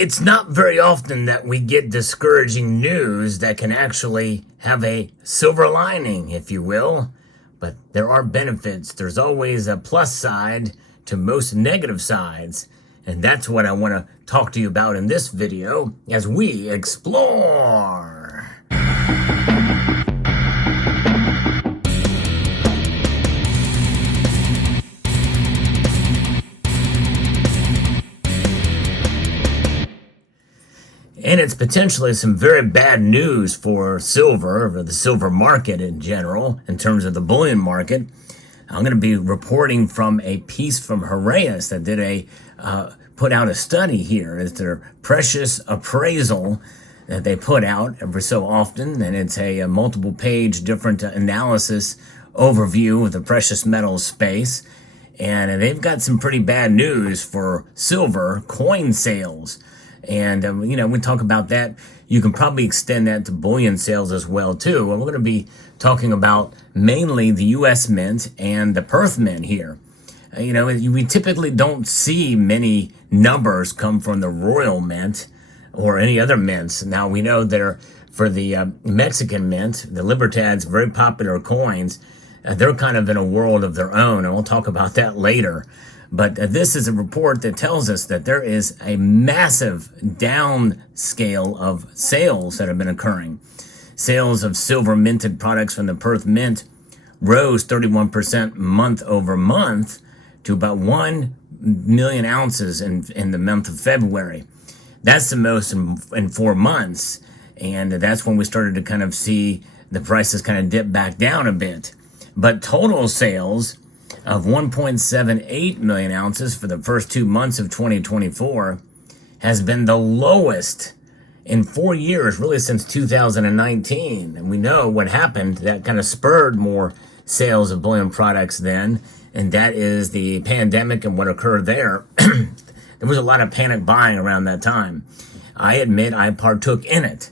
It's not very often that we get discouraging news that can actually have a silver lining, if you will. But there are benefits. There's always a plus side to most negative sides. And that's what I want to talk to you about in this video as we explore. And it's potentially some very bad news for silver, or the silver market in general, in terms of the bullion market. I'm going to be reporting from a piece from Heraeus that did put out a study here. It's their precious appraisal that they put out every so often, and it's a multiple page different analysis overview of the precious metals space. And they've got some pretty bad news for silver coin sales. And, we talk about that. You can probably extend that to bullion sales as well, too. And we're going to be talking about mainly the U.S. Mint and the Perth Mint here. We typically don't see many numbers come from the Royal Mint or any other mints. Now, we know they're for the Mexican Mint, the Libertad's very popular coins. They're kind of in a world of their own, and we'll talk about that later. But this is a report that tells us that there is a massive downscale of sales that have been occurring. Sales of silver minted products from the Perth Mint rose 31% month over month to about 1 million ounces in the month of February. That's the most in 4 months. And that's when we started to kind of see the prices kind of dip back down a bit. But total sales of 1.78 million ounces for the first 2 months of 2024 has been the lowest in 4 years, really since 2019. And we know what happened. That kind of spurred more sales of bullion products then, and that is the pandemic and what occurred there. There was a lot of panic buying around that time. I admit I partook in it.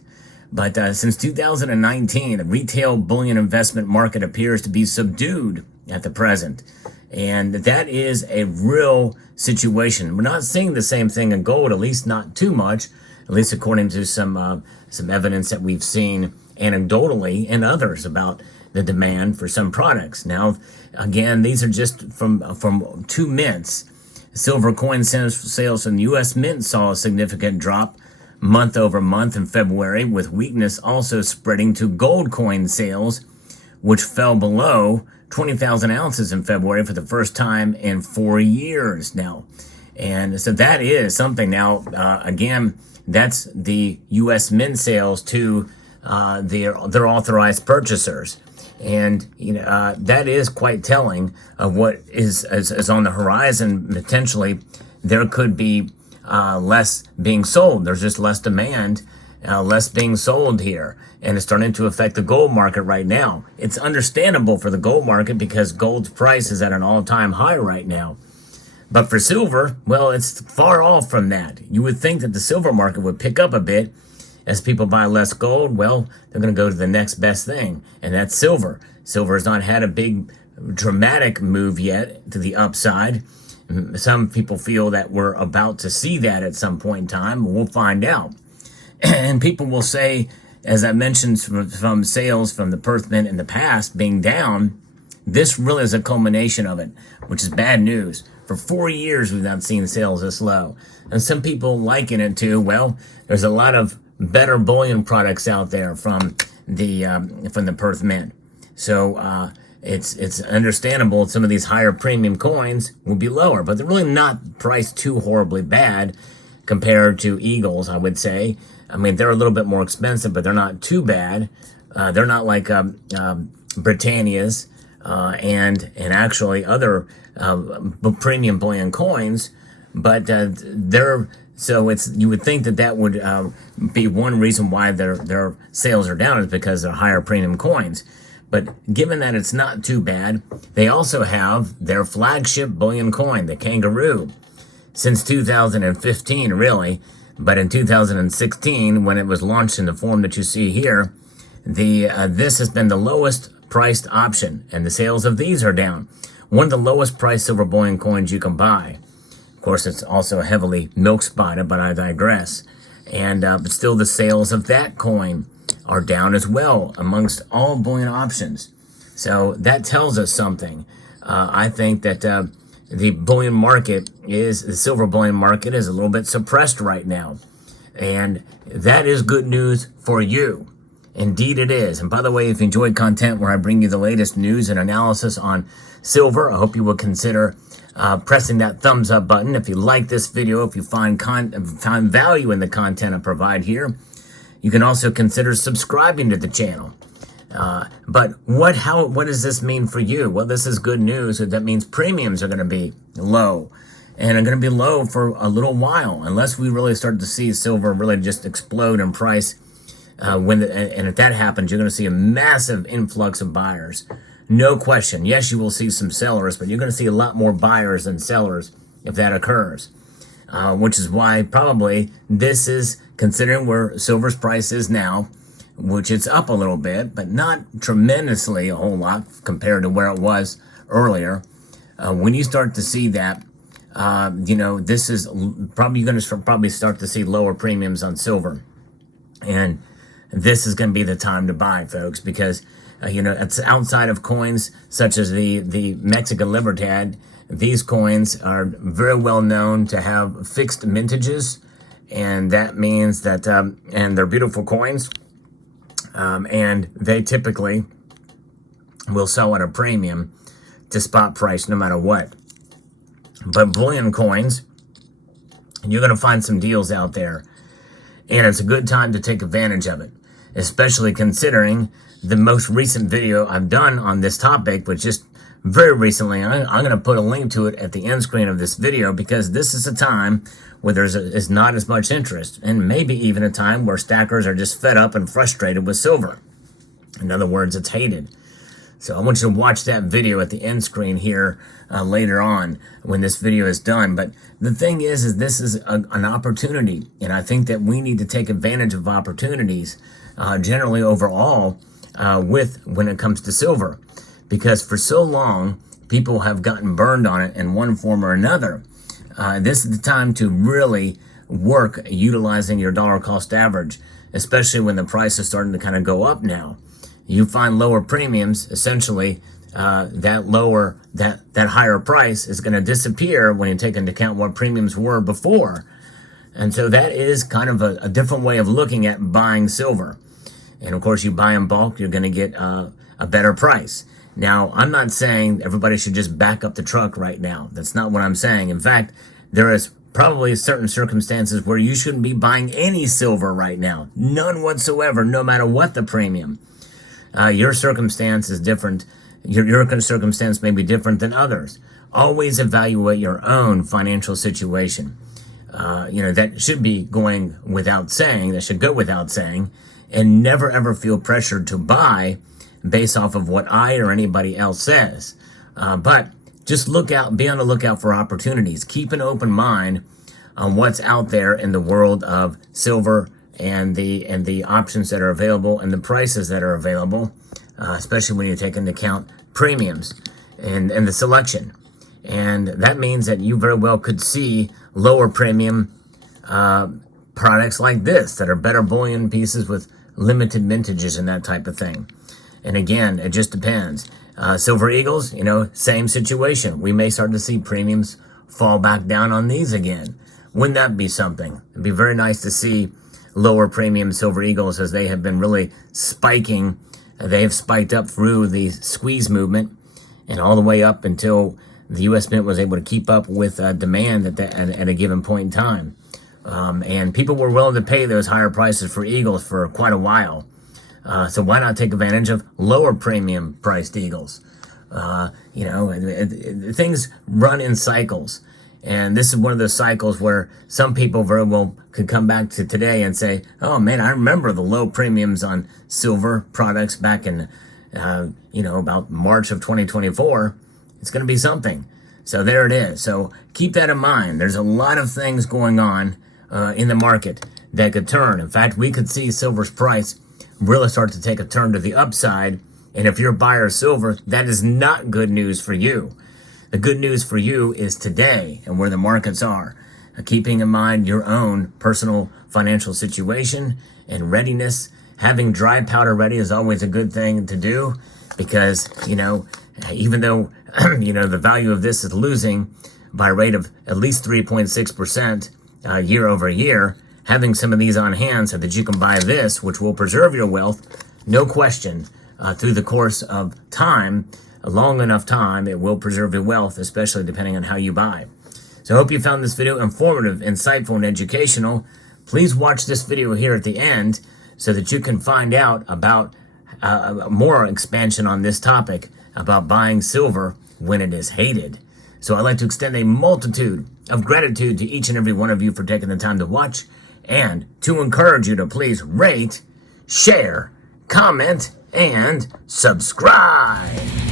But since 2019, the retail bullion investment market appears to be subdued at the present. And that is a real situation. We're not seeing the same thing in gold, at least not too much, at least according to some evidence that we've seen anecdotally and others about the demand for some products. Now, again, these are just from two mints. Silver coin sales from the U.S. Mint saw a significant drop month over month in February, with weakness also spreading to gold coin sales, which fell below 20,000 ounces in February for the first time in 4 years now. And so that is something. Now, again, that's the U.S. Mint sales to their authorized purchasers. And that is quite telling of what is on the horizon. Potentially, there could be less being sold. There's just less demand, less being sold here. And it's starting to affect the gold market right now. It's understandable for the gold market because gold's price is at an all-time high right now. But for silver, well, it's far off from that. You would think that the silver market would pick up a bit as people buy less gold. Well, they're going to go to the next best thing, and that's silver. Silver has not had a big dramatic move yet to the upside. Some people feel that we're about to see that at some point in time. We'll find out. And people will say, as I mentioned, from sales from the Perth Mint in the past being down, this really is a culmination of it, which is bad news. For 4 years, we've not seen sales this low. And some people liken it to, well, there's a lot of better bullion products out there from the Perth Mint. So it's understandable some of these higher premium coins will be lower, but they're really not priced too horribly bad compared to Eagles, I would say. I mean, they're a little bit more expensive, but they're not too bad. They're not like Britannia's and actually other premium bullion coins, but you would think that would be one reason why their sales are down, is because they're higher premium coins. But given that it's not too bad, they also have their flagship bullion coin, the Kangaroo, since 2015, really. But in 2016, when it was launched in the form that you see here, this has been the lowest priced option, and the sales of these are down. One of the lowest priced silver bullion coins you can buy. course, it's also heavily milk spotted, but I digress. And but still, the sales of that coin are down as well amongst all bullion options. So that tells us something. I think that the bullion market the silver bullion market is a little bit suppressed right now. And that is good news for you. Indeed it is. And by the way, if you enjoyed content where I bring you the latest news and analysis on silver, I hope you will consider pressing that thumbs up button. If you like this video, if you find value in the content I provide here, you can also consider subscribing to the channel. But what does this mean for you? Well, this is good news. That means premiums are going to be low, and are going to be low for a little while, unless we really start to see silver really just explode in price. And if that happens, you're going to see a massive influx of buyers. No question. Yes, you will see some sellers, but you're going to see a lot more buyers than sellers if that occurs. Which is why probably this is, considering where silver's price is now, which it's up a little bit, but not tremendously a whole lot compared to where it was earlier. When you start to see that, this is probably going to start to see lower premiums on silver. And this is going to be the time to buy, folks, because, it's outside of coins such as the Mexican Libertad. These coins are very well known to have fixed mintages, and that means that, and they're beautiful coins, and they typically will sell at a premium to spot price no matter what. But bullion coins, you're going to find some deals out there, and it's a good time to take advantage of it, especially considering the most recent video I've done on this topic, which just very recently. I'm going to put a link to it at the end screen of this video, because this is a time where there's not as much interest, and maybe even a time where stackers are just fed up and frustrated with silver. In other words, it's hated. So I want you to watch that video at the end screen here later on when this video is done. But the thing is this is an opportunity, and I think that we need to take advantage of opportunities generally overall when it comes to silver, because for so long people have gotten burned on it in one form or another. This is the time to really work utilizing your dollar cost average, especially when the price is starting to kind of go up now. You find lower premiums, essentially that higher price is going to disappear when you take into account what premiums were before. And so that is kind of a different way of looking at buying silver. And of course, you buy in bulk, you're going to get a better price. Now, I'm not saying everybody should just back up the truck right now. That's not what I'm saying. In fact, there is probably certain circumstances where you shouldn't be buying any silver right now. None whatsoever, no matter what the premium. Your circumstance is different. Your circumstance may be different than others. Always evaluate your own financial situation. That should be going without saying. That should go without saying. And never ever feel pressured to buy based off of what I or anybody else says. But just be on the lookout for opportunities. Keep an open mind on what's out there in the world of silver and the options that are available and the prices that are available, especially when you take into account premiums and the selection. And that means that you very well could see lower premium products like this that are better bullion pieces with limited mintages and that type of thing. And again, it just depends. Silver Eagles, same situation. We may start to see premiums fall back down on these again. Wouldn't that be something? It'd be very nice to see lower premium Silver Eagles, as they have been really spiking. They have spiked up through the squeeze movement and all the way up until the U.S. Mint was able to keep up with demand at a given point in time. And people were willing to pay those higher prices for Eagles for quite a while. So why not take advantage of lower premium priced Eagles? Things run in cycles. And this is one of those cycles where some people very well could come back to today and say, oh man, I remember the low premiums on silver products back in, about March of 2024. It's going to be something. So there it is. So keep that in mind. There's a lot of things going on in the market that could turn. In fact, we could see silver's price really start to take a turn to the upside. And if you're a buyer of silver, that is not good news for you. The good news for you is today and where the markets are. Keeping in mind your own personal financial situation and readiness. Having dry powder ready is always a good thing to do because, even though, the value of this is losing by a rate of at least 3.6% year over year, having some of these on hand so that you can buy this, which will preserve your wealth, no question, through the course of time, a long enough time, it will preserve your wealth, especially depending on how you buy. So I hope you found this video informative, insightful, and educational. Please watch this video here at the end so that you can find out about more expansion on this topic about buying silver when it is hated. So I'd like to extend a multitude of gratitude to each and every one of you for taking the time to watch and to encourage you to please rate, share, comment, and subscribe.